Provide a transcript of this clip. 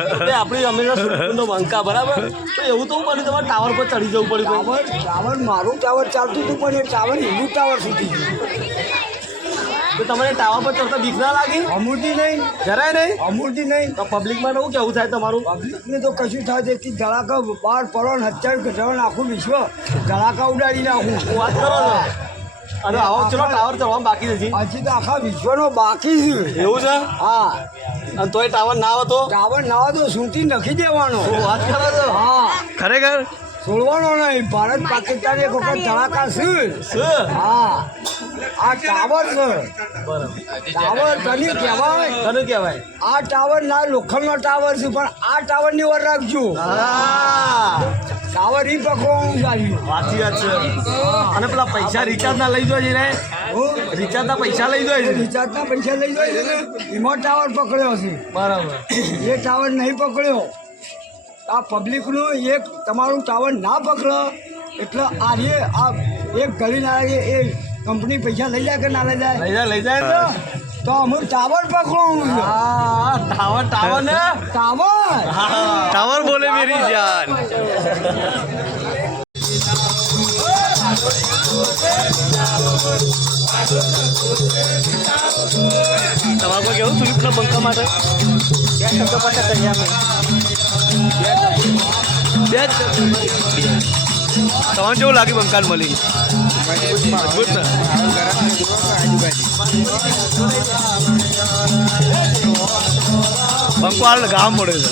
આપણી સુરતનો બંકા બરાબર? તો એવું તો પડ્યું તમારે ટાવર પર ચડી જવું પડ્યું ટાવર ટાવર મારું ટાવર ચાલતું હતું પણ એ ટાવર હિન્દુ ટાવર સુધી તો તમને ટાવર પર ચડતા બીક ના લાગી? અમૂર્તિ નહીં. જરાય નહીં? અમૂર્તિ નહીં. તો પબ્લિકમાં શું કેવું થાય તમારું? પબ્લિકને તો કશું થાય કે ધડાકા બાર પડો હત્યાર અત્યારે આખું વિશ્વ ધડાકા ઉડાડી નાખું. વાત કરો છો અરે આવો ચલો ટાવર ચડવા બાકી હજી. તો આખા વિશ્વનો બાકી છે. એવું છે? હા. અને તોય ટાવર ના આવે તો ટાવર ના હોય તો સૂંટી નખી દેવાનો. વાત કરો છો? હા. ખરેખર? છોડવાનો નહીં ભારત પાકિસ્તાન એક વખત ધડાકા છે હા. આ ટાવર છે. ટાવર તને કહેવાય. તને કહેવાય. આ ટાવર ના લોખંડનો ટાવર છે પણ આ ટાવરની ઓર રાખજો. હા. ટાવર ઈ પકડવાનું ચાલ્યું સાચી વાત છે. અને પેલા પૈસા રિચાર્જ ના લઈ જોઈએ ને? રિચાર્જ ના પૈસા લઈ જોઈએ રિચાર્જ રિચાર્જના પૈસા લઈ છે ને? એમાં ટાવર પકડ્યો છે. બરાબર. એ ટાવર નહીં પકડ્યો. આ પબ્લિકનું એક તમારું ટાવર ના પકડો. એટલે આ આ એક ગળી ના એ કંપની પૈસા લઈ જાય કે ના લઈ જાય લઈ જાય લઈ જાય તો તો ટાવર પકડું હા ટાવર ટાવર ને? ટાવર? ટાવર બોલે મેરી જાન. તમારે કોઈ કેવું સુલિપના બંકા માટે? બે શબ્દો પાસે બે તમારે કેવું લાગ્યું બંકાન મળી? મજબૂત ને બંકો હાલ ગામ પડે છે.